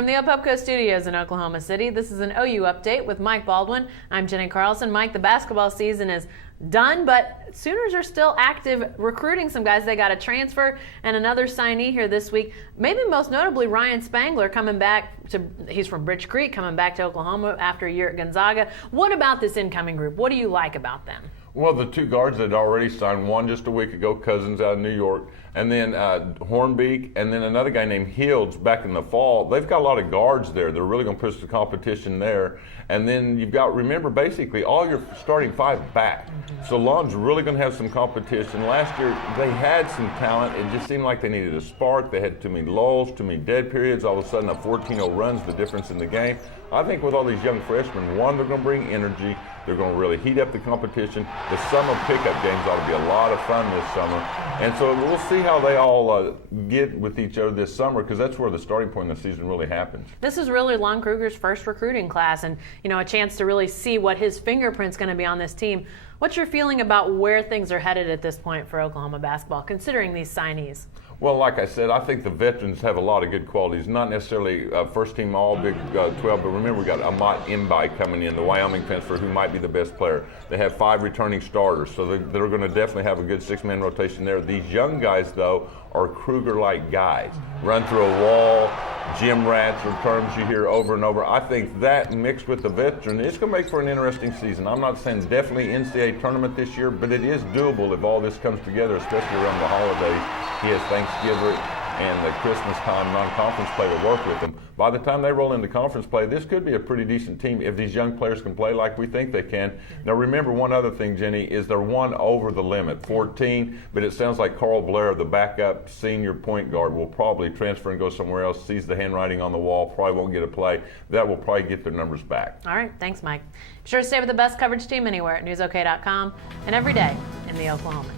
From the Opupco studios in Oklahoma City, this is an OU update with Mike Baldwin. I'm Jenni Carlson. Mike, the basketball season is done, but Sooners are still active recruiting some guys. They got a transfer and another signee here this week. Maybe most notably Ryan Spangler coming back he's from Bridge Creek, coming back to Oklahoma after a year at Gonzaga. What about this incoming group? What do you like about them? Well, the two guards that already signed, one just a week ago, Cousins out of New York, and then Hornbeek, and then another guy named Hills back in the fall. They've got a lot of guards there. They're really going to push the competition there. And then you've got, remember, basically all your starting five back. So Lon's really going to have some competition. Last year, they had some talent. It just seemed like they needed a spark. They had too many lulls, too many dead periods. All of a sudden, a 14-0 run's the difference in the game. I think with all these young freshmen, one, they're going to bring energy. They're going to really heat up the competition. The summer pickup games ought to be a lot of fun this summer. And so we'll see how they all get with each other this summer, because that's where the starting point of the season really happens. This is really Lon Kruger's first recruiting class, and a chance to really see what his fingerprint's going to be on this team. What's your feeling about where things are headed at this point for Oklahoma basketball, considering these signees? Well, like I said, I think the veterans have a lot of good qualities. Not necessarily first team all Big 12, but remember we got Amat Imbai coming in, the Wyoming transfer, who might be the best player. They have 5 returning starters, so they're going to definitely have a good 6-man rotation there. These young guys, though, are Kruger-like guys. Run through a wall, gym rats are terms you hear over and over. I think that mixed with the veteran, it's going to make for an interesting season. I'm not saying definitely NCAA tournament this year, but it is doable if all this comes together, especially around the holidays. He has Thanksgiving and the Christmas time non-conference play to work with them. By the time they roll into conference play, this could be a pretty decent team if these young players can play like we think they can. Now remember, one other thing, Jenny, is they're one over the limit, 14, but it sounds like Carl Blair, the backup senior point guard, will probably transfer and go somewhere else, sees the handwriting on the wall, probably won't get a play. That will probably get their numbers back. All right, thanks, Mike. Be sure to stay with the best coverage team anywhere at newsok.com and every day in the Oklahoman.